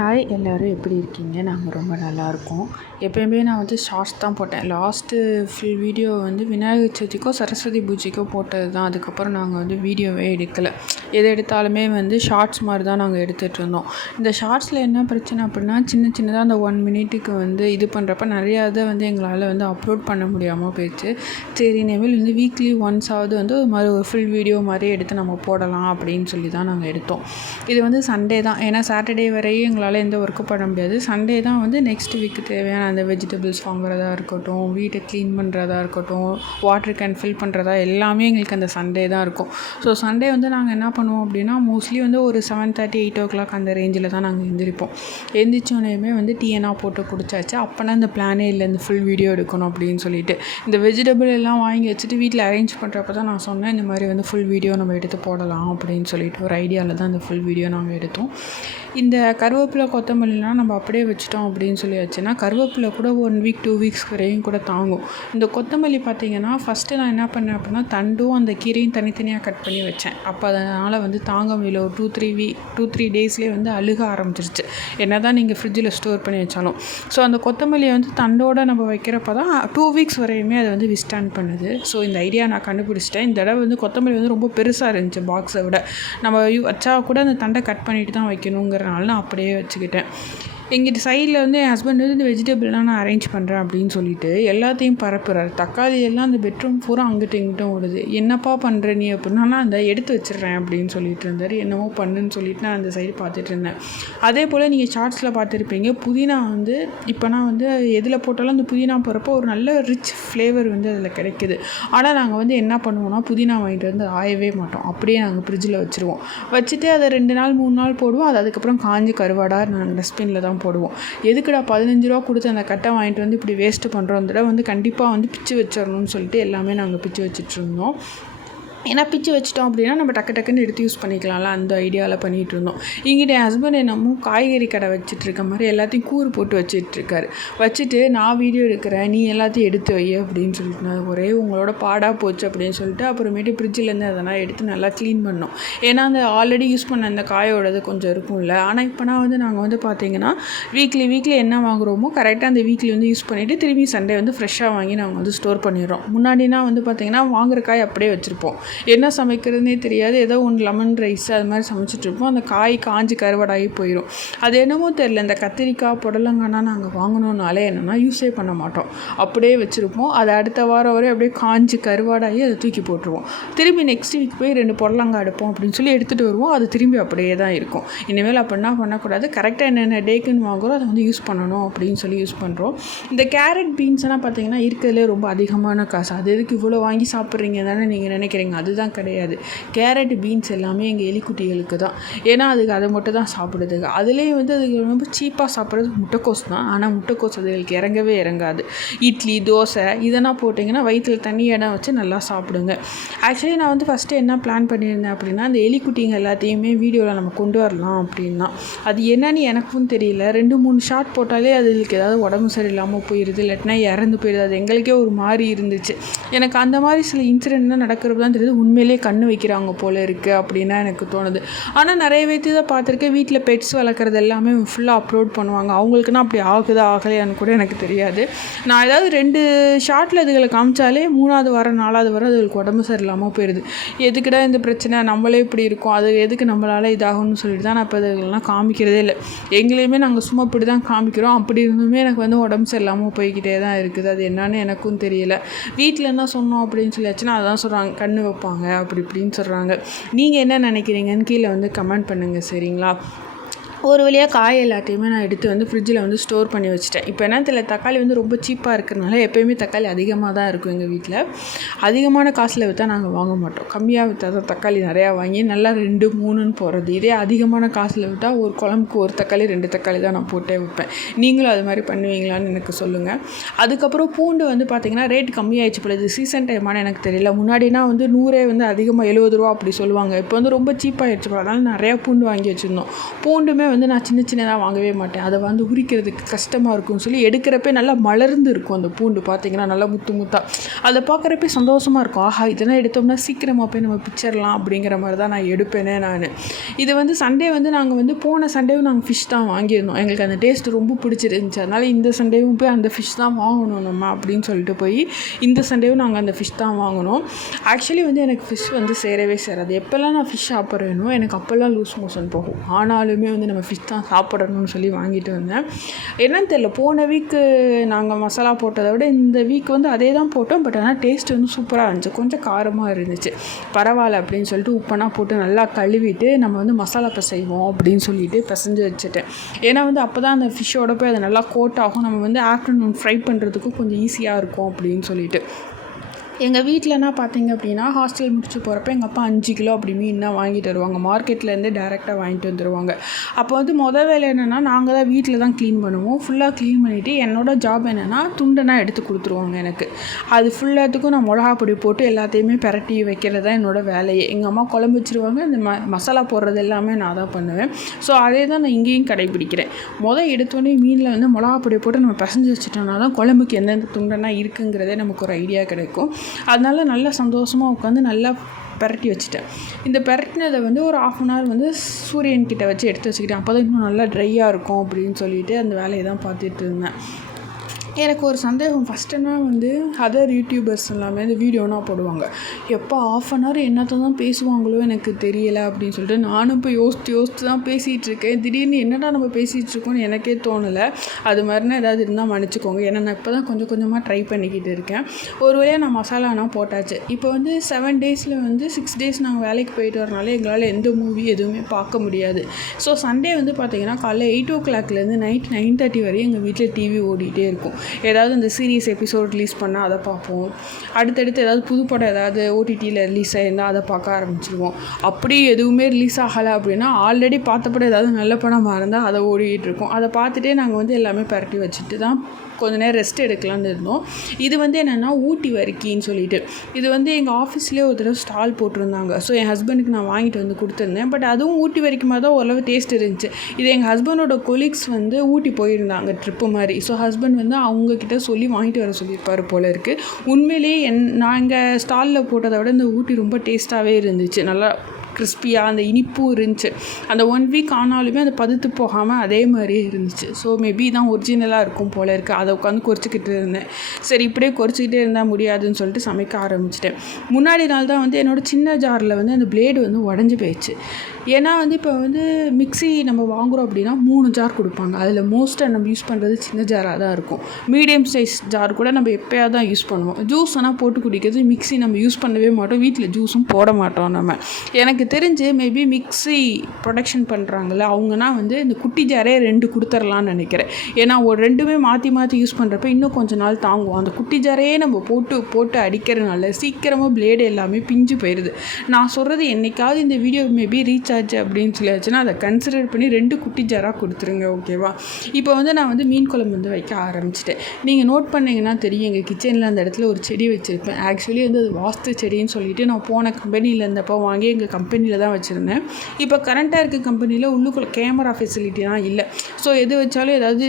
Hi எல்லோரும் எப்படி இருக்கீங்க? நாங்கள் ரொம்ப நல்லாயிருக்கோம். எப்போயுமே நான் ஷார்ட்ஸ் தான் போட்டேன். லாஸ்ட்டு ஃபுல் வீடியோ விநாயகர் சதுர்த்திக்கோ சரஸ்வதி பூஜைக்கோ போட்டது தான். அதுக்கப்புறம் நாங்கள் வீடியோவே எடுக்கலை. எது எடுத்தாலுமே ஷார்ட்ஸ் மாதிரி தான் நாங்கள் எடுத்துகிட்ருந்தோம். இந்த ஷார்ட்ஸில் என்ன பிரச்சனை அப்படின்னா, சின்னதாக அந்த 1 மினிட்டுக்கு இது பண்ணுறப்ப நிறையா இதை எங்களால் அப்லோட் பண்ண முடியாமல் போயிடுச்சு. சரி, இனிமேல் வீக்லி ஒன்ஸாவது ஒரு ஃபுல் வீடியோ மாதிரி எடுத்து நம்ம போடலாம் அப்படின்னு சொல்லி தான் நாங்கள் எடுத்தோம். இது சண்டே தான். ஏன்னா சாட்டர்டே வரையும் எங்களால் எந்த ஒர்க்கும் பண்ண முடியாது. சண்டே தான் நெக்ஸ்ட் வீக்கு தேவையான அந்த வெஜிடபிள்ஸ் வாங்குறதா இருக்கட்டும், வீட்டை க்ளீன் பண்ணுறதா இருக்கட்டும், வாட்டர் கேன் ஃபில் பண்ணுறதா எல்லாமே எங்களுக்கு அந்த சண்டே தான் இருக்கும். ஸோ சண்டே நாங்கள் என்ன பண்ணுவோம் அப்படின்னா, மோஸ்ட்லி ஒரு 7:30 8 o'clock அந்த ரேஞ்சில் தான் நாங்கள் எழுந்திரிப்போம். எழுந்திரிச்சோடனேயுமே டீயனாக போட்டு குடிச்சாச்சு. அப்போனா இந்த பிளானே இல்லை இந்த ஃபுல் வீடியோ எடுக்கணும் அப்படின்னு சொல்லிட்டு. இந்த வெஜிடபிள் எல்லாம் வாங்கி வச்சுட்டு வீட்டில் அரேஞ்ச் பண்ணுறப்ப தான் நான் சொன்னேன், இந்த மாதிரி ஃபுல் வீடியோ நம்ம எடுத்து போடலாம் அப்படின்னு சொல்லிட்டு ஒரு ஐடியாவில் தான் இந்த ஃபுல் வீடியோ நாங்கள் எடுத்தோம். இந்த கருவேப்பிலை கொத்தமல்லிலாம் நம்ம அப்படியே வச்சுட்டோம் அப்படின்னு சொல்லியாச்சுன்னா, கருவேப்பிலை கூட 1 வீக் 2 வீக்ஸ் வரையும் கூட தாங்கும். இந்த கொத்தமல்லி பார்த்திங்கன்னா, ஃபஸ்ட்டு நான் என்ன பண்ணேன் அப்படின்னா, தண்டும் அந்த கீரையும் தனித்தனியாக கட் பண்ணி வச்சேன். அப்போ அதனால் தாங்க முடியல. ஒரு 2-3 டேஸ்லேயே அழுக ஆரம்பிச்சிருச்சு, என்ன தான் நீங்கள் ஃப்ரிட்ஜில் ஸ்டோர் பண்ணி வச்சாலும். ஸோ அந்த கொத்தமல்லியை தண்டோடு நம்ம வைக்கிறப்ப தான் 2 வீக்ஸ் வரையுமே அதை விஸ்டாண்ட் பண்ணுது. ஸோ இந்த ஐடியா நான் கண்டுபிடிச்சிட்டேன். இந்த தடவை கொத்தமல்லி ரொம்ப பெருசாக இருந்துச்சு பாக்ஸை விட. நம்ம வச்சா கூட அந்த தண்டை கட் பண்ணிட்டு தான் வைக்கணுங்கிறனால நான் அப்படியே வச்சுக்கிட்டேன். எங்கிட்ட சைடில் என் ஹஸ்பண்ட் இந்த வெஜிடபிள்லாம் நான் அரேஞ்ச் பண்ணுறேன் அப்படின்னு சொல்லிட்டு எல்லாத்தையும் பரப்புறாரு. தக்காளி எல்லாம் அந்த பெட்ரூம் பூரா அங்கிட்டும் இங்கிட்டும் ஓடுது. என்னப்பா பண்ணுற நீ அப்படின்னா, நான் அந்த எடுத்து வச்சிடுறேன் அப்படின்னு சொல்லிட்டு இருந்தார். என்னமோ பண்ணுன்னு சொல்லிட்டு நான் அந்த சைடு பார்த்துட்டு இருந்தேன். அதே போல் நீங்கள் ஷார்ட்ஸில் பார்த்துருப்பீங்க, புதினா இப்போ நான் எதில் போட்டாலும் அந்த புதினா போகிறப்போ ஒரு நல்ல ரிச் ஃப்ளேவர் அதில் கிடைக்குது. ஆனால் நாங்கள் என்ன பண்ணுவோம்னா, புதினா வாங்கிட்டு ஆயவே மாட்டோம். அப்படியே நாங்கள் ஃப்ரிட்ஜில் வச்சுருவோம். வச்சுட்டு அதை 2 நாள் 3 நாள் போடுவோம். அது அதுக்கப்புறம் காஞ்சி கருவாடாக நாங்கள் டஸ்ட்பினில் தான் போடுவோம். எதுக்குடா 15 ரூபா கொடுத்து அந்த கட்டை வாங்கிட்டு இப்படி வேஸ்ட்டு பண்ணுறோம், அந்த தடவை கண்டிப்பாக பிச்சு வச்சிடணும்னு சொல்லிட்டு எல்லாமே நாங்கள் பிச்சு வச்சிட்ருந்தோம். ஏன்னா பிச்சு வச்சிட்டோம் அப்படின்னா நம்ம டக்குன்னு எடுத்து யூஸ் பண்ணிக்கலாம்ல, அந்த ஐடியாவில் பண்ணிகிட்டு இருந்தோம். இங்கிட்ட என் ஹஸ்பண்ட் என்னமோ காய்கறி கடை வச்சிட்ருக்க மாதிரி எல்லாத்தையும் கூறு போட்டு வச்சிட்ருக்காரு. வச்சுட்டு நான் வீடியோ எடுக்கிறேன், நீ எல்லாத்தையும் எடுத்து வை அப்படின்னு சொல்லிட்டு, நான் ஒரே உங்களோட பாடாக போச்சு அப்படின்னு சொல்லிட்டு அப்புறமேட்டு ஃப்ரிட்ஜிலேருந்து அதெல்லாம் எடுத்து நல்லா க்ளீன் பண்ணோம். ஏன்னா அந்த ஆல்ரெடி யூஸ் பண்ண அந்த காயோடது கொஞ்சம் இருக்கும்ல. ஆனால் இப்போனா நாங்கள் பார்த்தீங்கன்னா வீக்லி என்ன வாங்குகிறோமோ கரெக்டாக அந்த வீக்லி யூஸ் பண்ணிவிட்டு திரும்பி சண்டே ஃப்ரெஷ்ஷாக வாங்கி நாங்கள் ஸ்டோர் பண்ணிடுறோம். முன்னாடினா பார்த்தீங்கன்னா வாங்குகிற காய் அப்படியே வச்சுருப்போம். என்ன சமைக்கிறதுனே தெரியாது, ஏதோ ஒன்று லெமன் ரைஸ் அது மாதிரி சமைச்சிட்ருப்போம். அந்த காய் காஞ்சி கருவாடாகி போயிடும். அது என்னமோ தெரில, இந்த கத்திரிக்காய் புடலங்கானா நாங்கள் வாங்கினோன்னாலே என்னென்னா யூஸே பண்ண மாட்டோம், அப்படியே வச்சுருப்போம். அதை அடுத்த வாரம் வரை அப்படியே காஞ்சி கருவாடாகி அதை தூக்கி போட்டுருவோம். திரும்பி நெக்ஸ்ட் வீக் போய் 2 புடலங்காய் எடுப்போம் அப்படின்னு சொல்லி எடுத்துகிட்டு வருவோம். அது திரும்பி அப்படியே தான் இருக்கும். இனிமேல் அப்படின்னா பண்ணக்கூடாது. கரெக்டாக என்னென்ன டேக்குன்னு வாங்குகிறோம் அதை யூஸ் பண்ணணும் அப்படின்னு சொல்லி யூஸ் பண்ணுறோம். இந்த கேரட் பீன்ஸ் எல்லாம் பார்த்தீங்கன்னா இருக்கிறதுலே ரொம்ப அதிகமான காசு. அது எதுக்கு இவ்வளோ வாங்கி சாப்பிட்றீங்க தானே நீங்கள் நினைக்கிறீங்க. அதுதான் கிடையாது. கேரட் பீன்ஸ் எல்லாமே எங்கள் எலிக்குட்டிகளுக்கு தான். ஏன்னா அதுக்கு அதை மட்டும் தான் சாப்பிடுது. அதுலேயும் அதுக்கு ரொம்ப சீப்பாக சாப்பிட்றது முட்டைக்கோஸ் தான். ஆனால் முட்டைக்கோஸ் அதுகளுக்கு இறங்கவே இறங்காது. இட்லி தோசை இதெல்லாம் போட்டிங்கன்னா வயிற்றில் தண்ணி இடம் வச்சு நல்லா சாப்பிடுங்க. ஆக்சுவலி நான் ஃபஸ்ட்டு என்ன பிளான் பண்ணியிருந்தேன் அப்படின்னா, அந்த எலிக்குட்டிங்க எல்லாத்தையுமே வீடியோவில் நம்ம கொண்டு வரலாம் அப்படின்னா, அது என்னன்னு எனக்கும் தெரியல. 2-3 ஷார்ட் போட்டாலே அதுகளுக்கு ஏதாவது உடம்பு சரியில்லாமல் போயிடுது, இல்லாட்டினா இறந்து போயிடுது. அது எங்களுக்கே ஒரு மாதிரி இருந்துச்சு. எனக்கு அந்த மாதிரி சில இன்சிடென்ட்லாம் நடக்கிறது தான் தெரியுது. உண்மையிலே கண்ணு வைக்கிறாங்க போல இருக்குது அப்படின்னா எனக்கு தோணுது. ஆனால் நிறைய பேர்த்து தான் பார்த்துருக்கேன், வீட்டில் பெட்ஸ் வளர்க்குறது எல்லாமே ஃபுல்லாக அப்லோட் பண்ணுவாங்க. அவங்களுக்குன்னா அப்படி ஆகுதா ஆகலையான்னு கூட எனக்கு தெரியாது. நான் ஏதாவது 2 ஷார்ட்டில் இதுகளை காமிச்சாலே 3ஆவது வாரம் 4ஆவது வாரம் அதுகளுக்கு உடம்பு சரியில்லாமல் போயிடுது. எதுக்குடா இந்த பிரச்சனை, நம்மளே இப்படி இருக்கோம், அது எதுக்கு நம்மளால் இதாகும்னு சொல்லிட்டு தான் நான் இப்போ இதுகளெலாம் காமிக்கிறதே இல்லை. எங்களையுமே நாங்கள் சும்மா இப்படி தான் காமிக்கிறோம். அப்படி இருந்துமே எனக்கு உடம்பு சரியில்லாமல் போய்கிட்டே தான் இருக்குது. அது என்னன்னு எனக்கும் தெரியல. வீட்டில் என்ன சொன்னோம் அப்படின்னு சொல்லியாச்சுன்னா அதான் சொல்கிறாங்க, கண்ணு வைப்பாங்க அப்படி இப்படின்னு சொல்கிறாங்க. நீங்கள் என்ன நினைக்கிறீங்கன்னு கீழே கமெண்ட் பண்ணுங்கள், சரிங்களா? ஒரு வழியாக காய் எல்லாத்தையுமே நான் எடுத்து ஃப்ரிட்ஜில் ஸ்டோர் பண்ணி வச்சுட்டேன். இப்போ என்ன தெரியல, தக்காளி ரொம்ப சீப்பாக இருக்கிறதுனால எப்போயுமே தக்காளி அதிகமாக தான் இருக்கும் எங்கள் வீட்டில். அதிகமான காசில் விற்றா நாங்கள் வாங்க மாட்டோம். கம்மியாக விற்றா தான் தக்காளி நிறையா வாங்கி நல்லா 2-3ன்னு போகிறது. இதே அதிகமான காசில் விட்டால் ஒரு குழம்புக்கு 1 தக்காளி 2 தக்காளி தான் நான் போட்டே வைப்பேன். நீங்களும் அது மாதிரி பண்ணுவீங்களான்னு எனக்கு சொல்லுங்கள். அதுக்கப்புறம் பூண்டு பார்த்திங்கன்னா ரேட் கம்மியாகிடுச்சு போல. இது சீசன் டைமான எனக்கு தெரியல. முன்னாடினா 100 அதிகமாக 70 ரூபா அப்படி சொல்லுவாங்க. இப்போ ரொம்ப சீப்பாகிடுச்சு போல. அதனால் நிறையா பூண்டு வாங்கி வச்சுருந்தோம். பூண்டுமே வந்து நான் சின்னதாக வாங்கவே மாட்டேன். அதை வந்து உரிக்கிறதுக்கு கஷ்டமாக இருக்கும்னு சொல்லி எடுக்கிறப்ப நல்லா மலர்ந்து இருக்கும் அந்த பூண்டு பார்த்திங்கன்னா, நல்லா முத்து முத்தாக. அதை பார்க்குறப்ப சந்தோஷமாக இருக்கும். ஆஹா, இதெல்லாம் எடுத்தோம்னா சீக்கிரமாக போய் நம்ம பிச்சிடலாம் அப்படிங்கிற மாதிரி தான் நான் எடுப்பேனே நான். இது வந்து சண்டே வந்து நாங்கள் வந்து போன சண்டேவும் நாங்கள் ஃபிஷ் தான் வாங்கியிருந்தோம். எங்களுக்கு அந்த டேஸ்ட்டு ரொம்ப பிடிச்சிருந்துச்சு. அதனால் இந்த சண்டேவும் போய் அந்த ஃபிஷ் தான் வாங்கணும் நம்ம அப்படின்னு சொல்லிட்டு போய் இந்த சண்டேவும் நாங்கள் அந்த ஃபிஷ் தான் வாங்கினோம். ஆக்சுவலி வந்து எனக்கு ஃபிஷ் வந்து சேரவே சேராது. எப்போல்லாம் நான் ஃபிஷ் சாப்பிட்றேனோ எனக்கு அப்போல்லாம் லூஸ் மோஷன் போகும். ஆனாலுமே வந்து நம்ம ஃபிஷ் தான் சாப்பிடணும்னு சொல்லி வாங்கிட்டு வந்தேன். என்னன்னு தெரியல, போன வீக்கு நாங்கள் மசாலா போட்டதை விட இந்த வீக் வந்து அதே தான் போட்டோம். பட் ஆனால் டேஸ்ட் வந்து சூப்பராக இருந்துச்சு. கொஞ்சம் காரமாக இருந்துச்சு. பரவாயில்ல அப்படின்னு சொல்லிட்டு உப்பெல்லாம் போட்டு நல்லா கழுவிட்டு நம்ம வந்து மசாலா செய்வோம் அப்படின்னு சொல்லிட்டு பிசைஞ்சு வச்சுட்டேன். ஏன்னா வந்து அப்போ தான் அந்த ஃபிஷ்ஷோட போய் அது நல்லா கோட் ஆகும். நம்ம வந்து ஆஃப்டர்நூன் ஃப்ரை பண்ணுறதுக்கும் கொஞ்சம் ஈஸியாக இருக்கும் அப்படின்னு சொல்லிட்டு. எங்கள் வீட்டிலனா பார்த்திங்க அப்படின்னா, ஹாஸ்டல் முடிச்சு போகிறப்ப எங்கள் அப்பா 5 கிலோ அப்படி மீன் தான் வாங்கிட்டு வருவாங்க. மார்க்கெட்லேருந்து டேரெக்டாக வாங்கிட்டு வந்துடுவாங்க. அப்போ வந்து வேலை என்னென்னா, நாங்கள் தான் வீட்டில் தான் க்ளீன் பண்ணுவோம். ஃபுல்லாக க்ளீன் பண்ணிவிட்டு என்னோடய ஜாப் என்னென்னா துண்டனா எடுத்து கொடுத்துருவாங்க எனக்கு. அது ஃபுல்லாத்துக்கும் நான் மிளகா பொடி போட்டு எல்லாத்தையுமே பிரட்டி வைக்கிறது தான் என்னோடய வேலையே. எங்கள் அம்மா குழம்பு வச்சுருவாங்க. இந்த மசாலா போடுறது எல்லாமே நான் தான் பண்ணுவேன். ஸோ அதே தான் நான் இங்கேயும் கடைப்பிடிக்கிறேன். எடுத்தோடனே மீனில் வந்து மிளகா பொடி போட்டு நம்ம பிசைஞ்சு வச்சுட்டோம்னா தான் குழம்புக்கு எந்தெந்த துண்டனா இருக்குங்கிறதே நமக்கு ஒரு ஐடியா கிடைக்கும். அதனால நல்லா சந்தோஷமாக உட்காந்து நல்லா பிரட்டி வச்சுட்டேன். இந்த பிரட்டினதை வந்து ஒரு 1/2 அன் ஹவர் வந்து சூரியன்கிட்ட வச்சு எடுத்து வச்சுக்கிட்டேன். அப்போ தான் இன்னும் நல்லா ட்ரையாக இருக்கும் அப்படின்னு சொல்லிட்டு அந்த வேலையை தான் பார்த்துட்டு இருந்தேன். எனக்கு ஒரு சந்தேகம். ஃபஸ்ட்டுனால் வந்து அதர் யூடியூபர்ஸ் எல்லாமே இந்த வீடியோனா போடுவாங்க. எப்போ 1/2 அன் ஹவர் என்னத்தை தான் பேசுவாங்களோ எனக்கு தெரியலை அப்படின்னு சொல்லிட்டு நானும் இப்போ யோசித்து தான் பேசிகிட்ருக்கேன். திடீர்னு என்னடா நம்ம பேசிகிட்ருக்கோன்னு எனக்கே தோணலை. அது மாதிரினா ஏதாவது இருந்தால் மன்னிச்சிக்கோங்க. ஏன்னா நான் இப்போ தான் கொஞ்சம் கொஞ்சமாக ட்ரை பண்ணிக்கிட்டு இருக்கேன். ஒரு வழியாக நான் மசாலானா போட்டாச்சு. இப்போ வந்து 7 டேஸில் வந்து 6 டேஸ் நாங்கள் வேலைக்கு போயிட்டு வரனால எங்களால் எந்த மூவி எதுவுமே பார்க்க முடியாது. ஸோ சண்டே வந்து பார்த்திங்கன்னா காலைல 8 o'clockலேருந்து நைட் 9:30 வரையும் எங்கள் வீட்டில் டிவி ஓடிட்டே இருக்கும். ஏதாவது இந்த சீரீஸ் எபிசோட் ரிலீஸ் பண்ணால் அதை பார்ப்போம். அடுத்தடுத்து ஏதாவது புதுப்படம் ஏதாவது ஓடிடியில் ரிலீஸ் ஆகிருந்தால் அதை பார்க்க ஆரம்பிச்சிடுவோம். அப்படி எதுவுமே ரிலீஸ் ஆகலை அப்படின்னா ஆல்ரெடி பார்த்த படம் ஏதாவது நல்ல படமாக இருந்தால் அதை ஓடிக்கிட்டு இருக்கோம். அதை பார்த்துட்டே நாங்கள் வந்து எல்லாமே பரட்டி வச்சுட்டு தான் கொஞ்சம் நேரம் ரெஸ்ட் எடுக்கலான்னு இருந்தோம். இது வந்து என்னென்னா ஊட்டி வரிக்கின்னு சொல்லிட்டு, இது வந்து எங்கள் ஆஃபீஸ்லேயே ஒரு தடவை ஸ்டால் போட்டிருந்தாங்க. ஸோ என் ஹஸ்பண்டுக்கு நான் வாங்கிட்டு வந்து கொடுத்துருந்தேன். பட் அதுவும் ஊட்டி வரைக்கும் தான் ஓரளவு டேஸ்ட் இருந்துச்சு. இது எங்கள் ஹஸ்பண்டோட கொலீக்ஸ் வந்து ஊட்டி போயிருந்தாங்க ட்ரிப்பு மாதிரி. ஸோ ஹஸ்பண்ட் வந்து அவங்கக்கிட்ட சொல்லி வாங்கிட்டு வர சொல்லியிருப்பார் போல இருக்குது. உண்மையிலேயே நான் இங்கே ஸ்டாலில் போட்டதை விட இந்த ஊட்டி ரொம்ப டேஸ்ட்டாகவே இருந்துச்சு. நல்லா கிறிஸ்பியாக அந்த இனிப்பும் இருந்துச்சு. அந்த 1 வீக் ஆனாலுமே அது பதுத்து போகாமல் அதே மாதிரியே இருந்துச்சு. ஸோ மேபி தான் ஒரிஜினலாக இருக்கும் போல இருக்குது. அதை உட்காந்து கொறிச்சிக்கிட்டு இருந்தேன். சரி, இப்படியே கொறிச்சிக்கிட்டே இருந்தால் முடியாதுன்னு சொல்லிட்டு சமைக்க ஆரம்பிச்சிட்டேன். முன்னாடி நாள் தான் வந்து என்னோடய சின்ன ஜாரில் வந்து அந்த பிளேடு வந்து உடஞ்சி போயிடுச்சு. ஏன்னா வந்து இப்போ வந்து மிக்ஸி நம்ம வாங்குகிறோம் அப்படின்னா 3 ஜார் கொடுப்பாங்க. அதில் மோஸ்ட்டாக நம்ம யூஸ் பண்ணுறது சின்ன ஜாராக தான் இருக்கும். மீடியம் சைஸ் ஜார் கூட நம்ம எப்போயாவது தான் யூஸ் பண்ணுவோம். ஜூஸ் ஆனால் போட்டு குடிக்கிறது மிக்ஸி நம்ம யூஸ் பண்ணவே மாட்டோம். வீட்டில் ஜூஸும் போட மாட்டோம் நம்ம. எனக்கு தெரிஞ்சு மேபி மிக்ஸி ப்ரொடக்ஷன் பண்ணுறாங்கல்ல, அவங்கன்னா வந்து இந்த குட்டி ஜாரே 2 கொடுத்துர்லான்னு நினைக்கிறேன். ஏன்னா ஒரு 2மே மாற்றி யூஸ் பண்ணுறப்ப இன்னும் கொஞ்சம் நாள் தாங்குவோம். அந்த குட்டி ஜாரையே நம்ம போட்டு அடிக்கிறதுனால சீக்கிரமாக பிளேடு எல்லாமே பிஞ்சு போயிடுது. நான் சொல்கிறது என்றைக்காவது இந்த வீடியோ மேபி ரீச் ஆச்சு அப்படின்னு சொல்லியாச்சுன்னா அதை கன்சிடர் பண்ணி 2 குட்டி ஜாராக கொடுத்துருங்க, ஓகேவா? இப்போ வந்து நான் வந்து மீன் குழம்பு வந்து வைக்க ஆரம்பிச்சிட்டேன். நீங்கள் நோட் பண்ணிங்கன்னா தெரியும், எங்கள் கிச்சனில் அந்த இடத்துல ஒரு செடி வச்சுருப்பேன். ஆக்சுவலி வந்து அது வாஸ்து செடின்னு சொல்லிட்டு நான் போன கம்பெனியில் இருந்தப்போ வாங்கி எங்கள் கம்பெனியில் தான் வச்சுருந்தேன். இப்போ கரண்ட்டாக இருக்க கம்பெனியில் உள்ளுக்குள்ள கேமரா ஃபெசிலிட்டிலாம் இல்லை. ஸோ எது வச்சாலும் ஏதாவது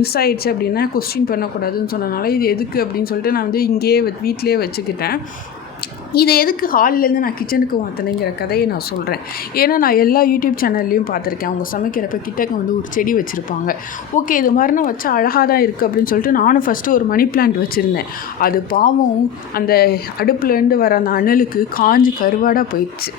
மிஸ் ஆகிடுச்சு அப்படின்னா கொஸ்டின் பண்ணக்கூடாதுன்னு சொன்னனால இது எதுக்கு அப்படின்னு சொல்லிட்டு நான் வந்து இங்கேயே வீட்டிலே வச்சுக்கிட்டேன். இதை எதுக்கு ஹால்லேருந்து நான் கிச்சனுக்கு மாற்றினேங்கிற கதையை நான் சொல்கிறேன். ஏன்னா நான் எல்லா யூடியூப் சேனல்லையும் பார்த்துருக்கேன். அவங்க சமைக்கிறப்ப கிட்டக்க வந்து ஒரு செடி வச்சுருப்பாங்க. ஓகே, இது மாதிரி நான் வச்சா அழகாக தான் இருக்குது அப்படின்னு சொல்லிட்டு நானும் ஃபஸ்ட்டு ஒரு மணி பிளான்ட் வச்சுருந்தேன். அது பாவம் அந்த அடுப்புலேருந்து வர அந்த அனலுக்கு காஞ்சி கருவாடாக போயிடுச்சு.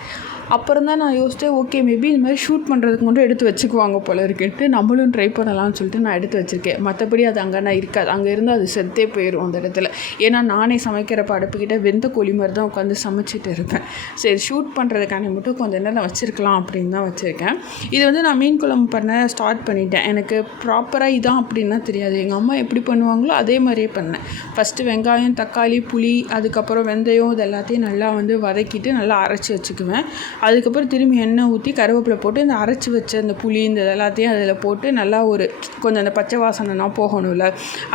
அப்புறம் தான் நான் யோசித்தேன், ஓகே மேபி இந்த மாதிரி ஷூட் பண்ணுறதுக்கு மட்டும் எடுத்து வச்சுக்குவாங்க போல இருக்குன்ட்டு நம்மளும் ட்ரை பண்ணலாம்னு சொல்லிட்டு நான் எடுத்து வச்சுருக்கேன். மற்றபடி அது அங்கே இருக்காது. அங்கே இருந்தால் அது செத்தே போயிடும் அந்த இடத்துல. ஏன்னா நானே சமைக்கிறப்ப அடுப்புக்கிட்ட வெந்த கோழி மாதிரி தான் உட்காந்து சமைச்சிட்டு இருப்பேன். சரி, ஷூட் பண்ணுறதுக்கான மட்டும் கொஞ்சம் நேரம் வச்சுருக்கலாம் அப்படின்னு தான் வச்சுருக்கேன். இது வந்து நான் மீன் குழம்பு பண்ண ஸ்டார்ட் பண்ணிட்டேன். எனக்கு ப்ராப்பராக இதான் அப்படின்னா தெரியாது. எங்கள் அம்மா எப்படி பண்ணுவாங்களோ அதே மாதிரியே பண்ணேன். ஃபஸ்ட்டு வெங்காயம், தக்காளி, புளி, அதுக்கப்புறம் வெந்தயம், இது எல்லாத்தையும் நல்லா வந்து வதக்கிட்டு நல்லா அரைச்சி வச்சுக்குவேன். அதுக்கப்புறம் திரும்பி எண்ணெய் ஊற்றி கருவேப்பிலை போட்டு இந்த அரைச்சி வச்ச அந்த புளி இந்த எல்லாத்தையும் அதில் போட்டு நல்லா ஒரு கொஞ்சம் அந்த பச்சை வாசனைலாம் போகணும்ல,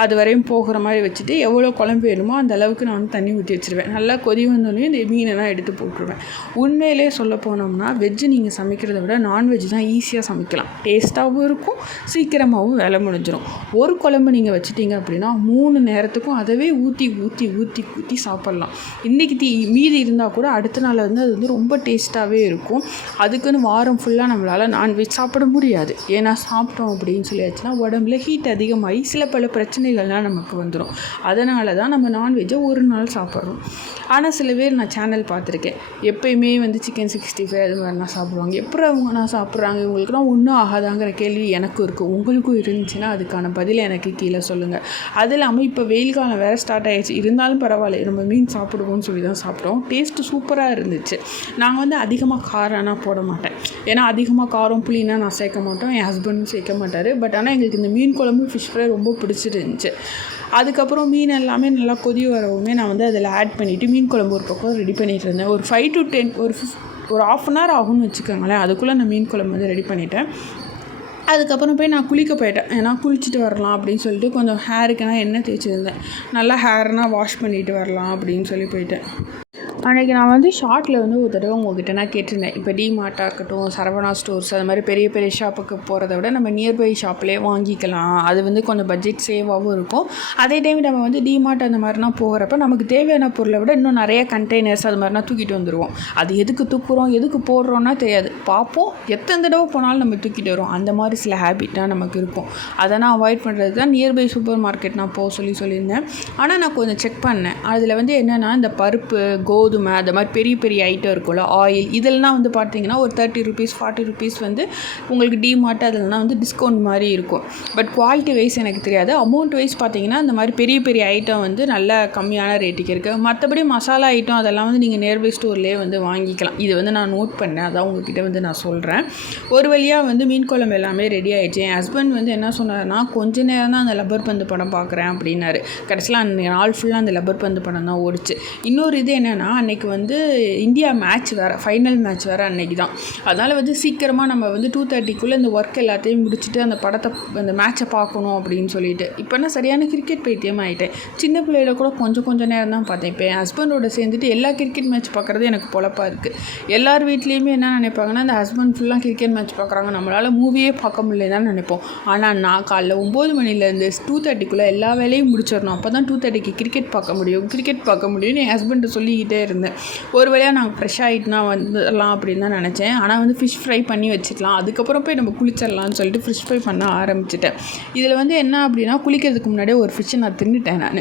அது வரையும் போகிற மாதிரி வச்சுட்டு எவ்வளோ குழம்பு வேணுமோ அந்த அளவுக்கு நான் வந்து தண்ணி ஊற்றி வச்சுருவேன். நல்லா கொதி வந்தோடனே இந்த மீனெல்லாம் எடுத்து போட்டுருவேன். உண்மையிலே சொல்ல போனோம்னா வெஜ்ஜு நீங்கள் சமைக்கிறத விட நான்வெஜ் தான் ஈஸியாக சமைக்கலாம். டேஸ்ட்டாகவும் இருக்கும், சீக்கிரமாகவும் வேலை முடிஞ்சிடும். ஒரு குழம்பு நீங்கள் வச்சுட்டிங்க அப்படின்னா 3 நேரத்துக்கும் அதவே ஊற்றி ஊற்றி ஊற்றி ஊற்றி சாப்பிட்லாம். இன்றைக்கி மீதி இருந்தால் கூட அடுத்த நாள் வந்து அது வந்து ரொம்ப டேஸ்ட்டாகவே இருக்கும். அதுக்குன்னு வாரம் ஃபுல்லாக நம்மளால் நான்வெஜ் சாப்பிட முடியாது. ஏன்னா சாப்பிட்டோம் அப்படின்னு சொல்லியாச்சுன்னா உடம்புல ஹீட் அதிகமாகி சில பல பிரச்சனைகள்லாம் நமக்கு வந்துடும். அதனால தான் நம்ம நான்வெஜ்ஜை ஒரு நாள் சாப்பிட்றோம். ஆனால் சில பேர் நான் சேனல் பார்த்துருக்கேன், எப்போயுமே வந்து சிக்கன் 65 அது மாதிரிலாம் சாப்பிடுவாங்க. எப்படி அவங்க நான் சாப்பிட்றாங்க, இவங்களுக்குலாம் ஒன்றும் ஆகாதாங்கிற கேள்வி எனக்கும் இருக்குது. உங்களுக்கும் இருந்துச்சுன்னா அதுக்கான பதிலை எனக்கு கீழே சொல்லுங்கள். அது இல்லாமல் இப்போ வெயில் காலம் வேறு ஸ்டார்ட் ஆகிடுச்சு. இருந்தாலும் பரவாயில்ல, நம்ம மீன் சாப்பிடுவோம்னு சொல்லி தான் சாப்பிட்டோம். டேஸ்ட்டு சூப்பராக இருந்துச்சு. நாங்கள் வந்து அதிகமாக காரம்னா போட மாட்டேன், ஏன்னா அதிகமாக காரம் புளினா நான் சேர்க்க மாட்டோம், என் ஹஸ்பண்டும் சேர்க்க மாட்டார். பட் ஆனால் எங்களுக்கு இந்த மீன் குழம்பு ஃபிஷ் ஃப்ரை ரொம்ப பிடிச்சிருந்துச்சு. அதுக்கப்புறம் மீன் எல்லாமே நல்லா கொதி வரவுமே நான் வந்து அதில் ஆட் பண்ணிவிட்டு மீன் குழம்பு ஒரு பக்கம் ரெடி பண்ணிகிட்டு இருந்தேன். ஒரு 5 to 10 ஒரு ½ hour ஆகும்னு வச்சுக்கோங்களேன். அதுக்குள்ளே நான் மீன் குழம்பு வந்து ரெடி பண்ணிவிட்டேன். அதுக்கப்புறம் போய் நான் குளிக்க போயிட்டேன். ஏன்னா குளிச்சுட்டு வரலாம் அப்படின்னு சொல்லிட்டு கொஞ்சம் ஹேருக்குனா எண்ணெய் தேய்ச்சிருந்தேன். நல்லா ஹேர்னால் வாஷ் பண்ணிவிட்டு வரலாம் அப்படின்னு சொல்லி போயிட்டேன். அன்றைக்கி நான் வந்து ஷார்ட்டில் வந்து ஒரு தடவை உங்கள்கிட்ட நான் கேட்டிருந்தேன், இப்போ டிமார்ட்டாக இருக்கட்டும், சரவணா ஸ்டோர்ஸ், அது மாதிரி பெரிய பெரிய ஷாப்புக்கு போகிறத விட நம்ம நியர்பை ஷாப்லேயே வாங்கிக்கலாம். அது வந்து கொஞ்சம் பட்ஜெட் சேவாகவும் இருக்கும். அதே டைம் நம்ம வந்து டிமார்ட் அந்த மாதிரினா போகிறப்ப நமக்கு தேவையான பொருளை விட இன்னும் நிறைய கண்டெய்னர்ஸ் அது மாதிரினா தூக்கிட்டு வந்துடுவோம். அது எதுக்கு தூக்குறோம் எதுக்கு போடுறோன்னா தெரியாது. பார்ப்போம், எத்தனை தடவை போனாலும் நம்ம தூக்கிட்டு வரோம். அந்த மாதிரி சில ஹேபிட்டாக நமக்கு இருக்கும். அதை நான் அவாய்ட் பண்ணுறது தான் நியர்பை சூப்பர் மார்க்கெட் நான் சொல்லியிருந்தேன். ஆனால் நான் கொஞ்சம் செக் பண்ணேன். அதில் வந்து என்னென்னா இந்த பருப்பு, கோதுமை, அது மாதிரி பெரிய பெரிய ஐட்டம் இருக்கும்ல, ஆயில், இதெல்லாம் வந்து பார்த்தீங்கன்னா ஒரு 30 rupees 40 rupees வந்து உங்களுக்கு டிமார்ட் அதெல்லாம் வந்து டிஸ்கவுண்ட் மாதிரி இருக்கும். பட் குவாலிட்டி வைஸ் எனக்கு தெரியாது. அமௌண்ட் வைஸ் பார்த்தீங்கன்னா இந்த மாதிரி பெரிய பெரிய ஐட்டம் வந்து நல்ல கம்மியான ரேட்டுக்கு இருக்குது. மற்றபடி மசாலா ஐட்டம் அதெல்லாம் வந்து நீங்கள் நியர்பை ஸ்டோர்லேயே வந்து வாங்கிக்கலாம். இது வந்து நான் நோட் பண்ணேன், அதான் உங்ககிட்ட வந்து நான் சொல்கிறேன். ஒரு வழியாக வந்து மீன் குழம்பு எல்லாமே ரெடி ஆகிடுச்சு. என் ஹஸ்பண்ட் வந்து என்ன சொன்னார்னா, கொஞ்ச நேரம் தான் அந்த லப்பர் பந்து படம் பார்க்குறேன் அப்படின்னாரு. கடைசியில் அந்த நாள் ஃபுல்லாக அந்த லப்பர் பந்து படம் தான் ஓடிச்சு. இன்னொரு இது என்னென்னா, அன்றைக்கி வந்து இந்தியா மேட்ச் வேறு, ஃபைனல் மேட்ச் வேறு அன்றைக்கி தான். அதனால் வந்து சீக்கிரமாக நம்ம வந்து 2:30க்குள்ளே இந்த ஒர்க் எல்லாத்தையும் முடிச்சுட்டு அந்த மேட்சை பார்க்கணும் அப்படின்னு சொல்லிட்டு. இப்போ நான் சரியான கிரிக்கெட் பைத்தியம் ஆகிட்டேன். சின்ன பிள்ளையில கூட கொஞ்சம் நேரம் தான் பார்த்தேன். இப்போ என் ஹஸ்பண்டோட சேர்ந்துட்டு எல்லா கிரிக்கெட் மேட்ச் பார்க்குறது எனக்கு பொழப்பாக இருக்குது. எல்லார் வீட்லேயுமே என்ன நினைப்பாங்கன்னா, இந்த ஹஸ்பண்ட் ஃபுல்லாக கிரிக்கெட் மேட்ச் பார்க்குறாங்க, நம்மளால் மூவியே பார்க்க முடியலன்னு நினைப்போம். ஆனால் நான் காலைல 9 மணிலேருந்து 2:30க்குள்ளே எல்லா வேலையும் முடிச்சிடணும், அப்போ தான் 2:30க்கு கிரிக்கெட் பார்க்க முடியும்னு என் ஹஸ்பண்ட் சொல்லிக்கிட்டே இருந்தேன். ஒரு வழியாக நாங்கள் ஃப்ரெஷ் ஆகிட்டுனா வந்துடலாம் அப்படின்னு தான் நினச்சேன். ஆனால் வந்து ஃபிஷ் ஃப்ரை பண்ணி வச்சுக்கலாம், அதுக்கப்புறம் போய் நம்ம குளிச்சிடலாம்னு சொல்லிட்டு ஃபிஷ் ஃப்ரை பண்ண ஆரம்பிச்சிட்டேன். இதில் வந்து என்ன அப்படின்னா, குளிக்கிறதுக்கு முன்னாடியே ஒரு ஃபிஷ்ஷை நான் தின்னுட்டேன் நான்.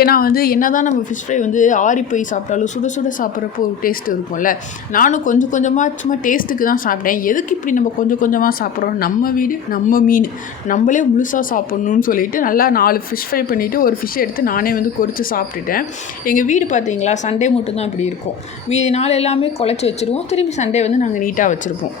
ஏன்னா வந்து என்ன தான் நம்ம ஃபிஷ் ஃப்ரை வந்து ஆறி போய் சாப்பிட்டாலும் சுட சுட சாப்பிட்றப்போ ஒரு டேஸ்ட் இருக்கும்ல. நானும் கொஞ்சமாக சும்மா டேஸ்ட்டுக்கு தான் சாப்பிட்டேன். எதுக்கு இப்படி நம்ம கொஞ்சமாக சாப்பிட்றோம், நம்ம வீடு நம்ம மீன் நம்மளே முழுசாக சாப்பிட்ணுன்னு சொல்லிட்டு நல்லா 4 ஃபிஷ் ஃப்ரை பண்ணிவிட்டு ஒரு ஃபிஷ்ஷை எடுத்து நானே வந்து பொரித்து சாப்பிட்டுட்டேன். எங்கள் வீடு பார்த்தீங்களா, சண்டே மட்டும் தான் இப்படி இருக்கும். மீதி நாள் எல்லாமே குழச்சி வச்சுருவோம். திரும்பி சண்டே வந்து நாங்கள் நீட்டாக வச்சுருப்போம்.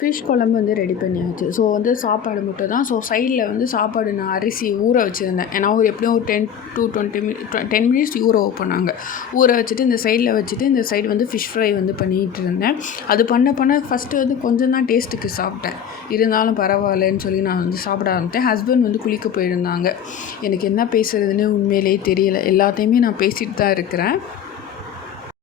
ஃபிஷ் குழம்பு வந்து ரெடி பண்ணியாச்சு. ஸோ வந்து சாப்பாடு மட்டும் தான். ஸோ சைடில் வந்து சாப்பாடு நான் அரிசி ஊற வச்சுருந்தேன். ஏன்னா எப்படியும் ஒரு 10 to 10 minutes ஊற வைப்போம். ஊற வச்சுட்டு இந்த சைடில் வச்சுட்டு இந்த சைடு வந்து ஃபிஷ் ஃப்ரை வந்து பண்ணிகிட்டு இருந்தேன். அது பண்ண ஃபஸ்ட்டு வந்து கொஞ்சம் தான் டேஸ்ட்டுக்கு சாப்பிட்டேன். இருந்தாலும் பரவாயில்லன்னு சொல்லி நான் வந்து சாப்பிட ஆரம்பித்தேன். ஹஸ்பண்ட் வந்து குளிக்க போயிருந்தாங்க. எனக்கு என்ன பேசுகிறதுன்னு உண்மையிலேயே தெரியல. எல்லாத்தையுமே நான் பேசிகிட்டு தான் இருக்கிறேன்.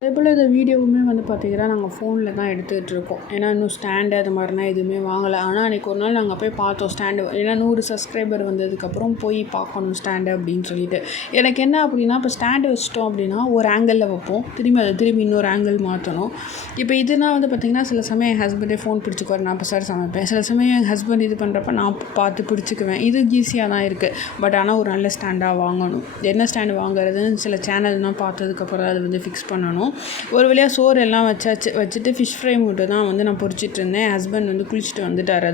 அதேபோல் இந்த வீடியோவுமே வந்து பார்த்திங்கன்னா நாங்கள் ஃபோனில் தான் எடுத்துகிட்ருக்கோம். ஏன்னா இன்னும் ஸ்டாண்டு அது மாதிரினா எதுவுமே வாங்கலை. ஆனால் அன்றைக்கி ஒரு நாள் நாங்கள் போய் பார்த்தோம் ஸ்டாண்டு. ஏன்னா 100 சப்ஸ்கிரைபர் வந்ததுக்கப்புறம் போய் பார்க்கணும் ஸ்டாண்டு அப்படின்னு சொல்லிட்டு. எனக்கு என்ன அப்படின்னா, இப்போ ஸ்டாண்டு வச்சிட்டோம் அப்படின்னா ஒரு ஆங்கிளில் வைப்போம், திரும்பி இன்னொரு ஆங்கிள் மாற்றணும். இப்போ இதுனா வந்து பார்த்திங்கன்னா சில சமயம் என் ஹஸ்பண்டே ஃபோன் பிடிச்சிக்குவார், நான் இப்போ சார் சமைப்பேன். சில சமயம் என் ஹஸ்பண்ட் இது பண்ணுறப்ப நான் பார்த்து பிடிச்சிக்குவேன். இது ஈஸியாக தான் இருக்குது. பட் ஆனால் ஒரு நல்ல ஸ்டாண்டாக வாங்கணும். என்ன ஸ்டாண்டு வாங்குறதுன்னு சில சேனல்லாம் பார்த்ததுக்கப்புறம் அது வந்து ஃபிக்ஸ் பண்ணணும். ஒரு வழியாக சோறு எல்லாம் வச்சுட்டு ஃபிஷ் ஃப்ரை மட்டும் தான் வந்து நான் பொரிச்சிட்டு இருந்தேன். ஹஸ்பண்ட் வந்து குளிச்சுட்டு வந்துட்டார்.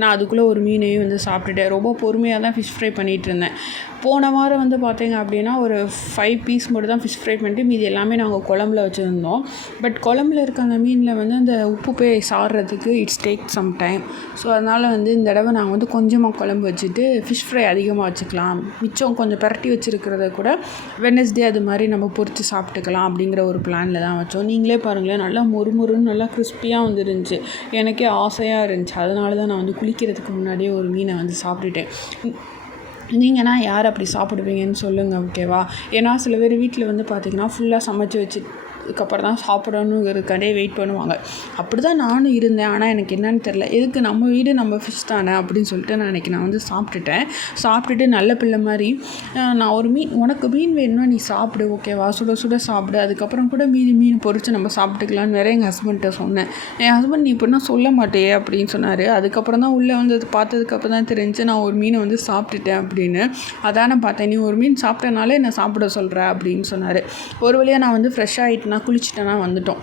நான் அதுக்குள்ளே ஒரு மீனையும் வந்து சாப்பிட்டுட்டேன். ரொம்ப பொறுமையாக தான் ஃபிஷ் ஃப்ரை பண்ணிகிட்டு இருந்தேன். போன வாரம் வந்து பார்த்தீங்க அப்படின்னா ஒரு 5 பீஸ் மட்டும் தான் ஃபிஷ் ஃப்ரை பண்ணிட்டு மீதி எல்லாமே நாங்கள் குழம்புல வச்சுருந்தோம். பட் குழம்புல இருக்க அந்த மீனில் வந்து அந்த உப்பு போய் சாடுறதுக்கு it's take some time. So அதனால் வந்து இந்த தடவை நாங்கள் வந்து கொஞ்சமாக குழம்பு வச்சுட்டு ஃபிஷ் ஃப்ரை அதிகமாக வச்சுக்கலாம், மிச்சம் கொஞ்சம் பரட்டி வச்சுருக்கிறத கூட வெட்னஸ்டே அது மாதிரி நம்ம பொரித்து சாப்பிட்டுக்கலாம் அப்படிங்கிற ஒரு பிளானில் தான் வச்சோம். நீங்களே பாருங்களேன், நல்லா மொறுமொறுன்னு நல்லா கிறிஸ்பியாக வந்துருந்துச்சு. எனக்கே ஆசையாக இருந்துச்சு. அதனால தான் நான் வந்து குளிக்கிறதுக்கு முன்னாடியே ஒரு மீனை வந்து சாப்பிட்டுட்டேன். நீங்கன்னா யார் அப்படி சாப்பிடுவீங்கன்னு சொல்லுங்கள், ஓகேவா? ஏன்னா சில பேர் வீட்டில் வந்து பார்த்திங்கன்னா ஃபுல்லாக சமைச்சு வச்சதுக்கப்புறம் தான் சாப்பிடணுங்கிறதுக்காண்டே வெயிட் பண்ணுவாங்க. அப்படி தான் நானும் இருந்தேன். ஆனால் எனக்கு என்னன்னு தெரில, எதுக்கு நம்ம வீடு நம்ம ஃபிஷ் தானே அப்படின்னு சொல்லிட்டு நான் வந்து சாப்பிட்டுட்டு நல்ல பிள்ளை மாதிரி நான் ஒரு உனக்கு மீன் வேணும்னா நீ சாப்பிடு, ஓகேவா, சுட சுட சாப்பிடு, அதுக்கப்புறம் கூட மீன் பொரித்து நம்ம சாப்பிட்டுக்கலான்னு வேறு எங்கள் ஹஸ்பண்ட்டை சொன்னேன். என் ஹஸ்பண்ட் நீ இப்படின்னா சொல்ல மாட்டேயே அப்படின்னு சொன்னார். அதுக்கப்புறம் தான் உள்ளே வந்து பார்த்ததுக்கப்புறம் தான் தெரிஞ்சு நான் ஒரு மீனை வந்து சாப்பிட்டுட்டேன் அப்படின்னு. அதான் நான் பார்த்தேன், நீ ஒரு மீன் சாப்பிட்டனாலே என்னை சாப்பிட சொல்கிற அப்படின்னு சொன்னார். ஒரு வழியாக நான் வந்து ஃப்ரெஷ் ஆகிட்டேன்னா குளிச்சுட்டேன்னா வந்துட்டோம்.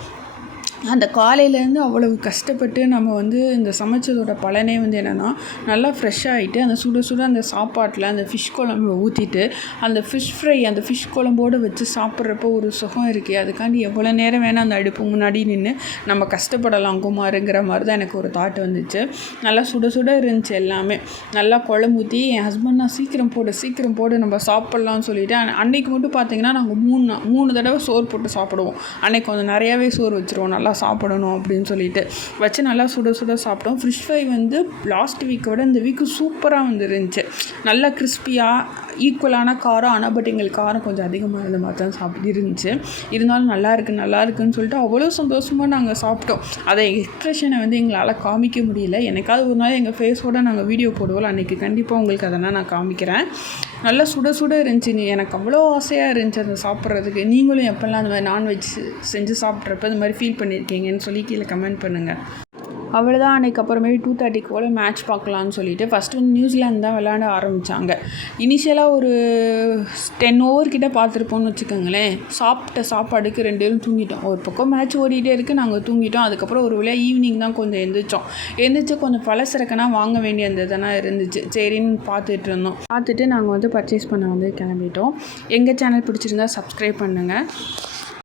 அந்த காலையிலேருந்து அவ்வளவு கஷ்டப்பட்டு நம்ம வந்து இந்த சமைச்சதோட பலனே வந்து என்னென்னா, நல்லா ஃப்ரெஷ்ஷாகிட்டு அந்த சுட சுட அந்த சாப்பாட்டில் அந்த ஃபிஷ் குழம்பு ஊற்றிட்டு அந்த ஃபிஷ் ஃப்ரை அந்த ஃபிஷ் குழம்போடு வச்சு சாப்பிட்றப்போ ஒரு சுகம் இருக்குது. அதுக்காண்டி எவ்வளோ நேரம் வேணால் அந்த அடுப்பு முன்னாடி நின்று நம்ம கஷ்டப்படலாம் குமாருங்கிற மாதிரி தான் எனக்கு ஒரு தாட் வந்துச்சு. நல்லா சுட சுட இருந்துச்சு எல்லாமே. நல்லா குழம்பு ஊற்றி என் ஹஸ்பண்ட் நான் சீக்கிரம் போடு நம்ம சாப்பிட்லான்னு சொல்லிவிட்டு அன்றைக்கி மட்டும் பார்த்திங்கன்னா நாங்கள் 3 தடவை சோறு போட்டு சாப்பிடுவோம். அன்றைக்கி கொஞ்சம் நிறையாவே சோறு வச்சுருவோம், நல்லா சாப்பிடணும் அப்படின்னு சொல்லிட்டு வச்சு நல்லா சுட சுட சாப்பிட்டோம். ஃபிஷ் ஃப்ரை வந்து லாஸ்ட் வீக்கோட இந்த வீக்கு சூப்பராக வந்துருந்துச்சு. நல்லா கிறிஸ்பியாக ஈக்குவலான காரம். ஆனால் பட் எங்களுக்கு காரம் கொஞ்சம் அதிகமாக இருந்த மாதிரி தான் இருந்துச்சு. இருந்தாலும் நல்லா இருக்குன்னு சொல்லிட்டு அவ்வளோ சந்தோஷமாக நாங்கள் சாப்பிட்டோம். அதை எக்ஸ்ப்ரெஷனை வந்து எங்களால் காமிக்க முடியல. எனக்காவது ஒரு நாள் எங்கள் ஃபேஸோடு நாங்கள் வீடியோ போடுவோம், அன்றைக்கி கண்டிப்பாக உங்களுக்கு அதெல்லாம் நான் காமிக்கிறேன். நல்லா சுட சுட இருந்துச்சு. எனக்கு அவ்வளோ ஆசையாக இருந்துச்சு அதை சாப்பிட்றதுக்கு. நீங்களும் எப்போல்லாம் அந்த மாதிரி நான்வெஜ் செஞ்சு சாப்பிட்றப்ப இந்த மாதிரி ஃபீல் பண்ணியிருக்கீங்கன்னு சொல்லி கீழே கமெண்ட் பண்ணுங்கள். அவ்வளோதான். அன்றைக்கி அப்புறமேட்டு 2:30 போல் மேட்ச் பார்க்கலான்னு சொல்லிட்டு ஃபஸ்ட்டு வந்து நியூசிலாந்து தான் விளையாட ஆரம்பித்தாங்க. இனிஷியலாக ஒரு 10 ஓவர் கிட்டே பார்த்துருப்போம்னு வச்சுக்கோங்களேன். சாப்பிட்ட சாப்பாடுக்கு 2 பேரும் தூங்கிட்டோம். ஒரு பக்கம் மேட்ச் ஓடிட்டே இருக்குது, நாங்கள் தூங்கிட்டோம். அதுக்கப்புறம் ஒரு வேளை ஈவினிங் தான் கொஞ்சம் எந்திரிச்சு கொஞ்சம் பலசரக்குனா வாங்க வேண்டியதுனா இருந்துச்சு. சரின்னு பார்த்துட்டு நாங்கள் வந்து பர்ச்சேஸ் பண்ண வந்து கிளம்பிட்டோம். எங்கள் சேனல் பிடிச்சிருந்தா சப்ஸ்கிரைப் பண்ணுங்கள்.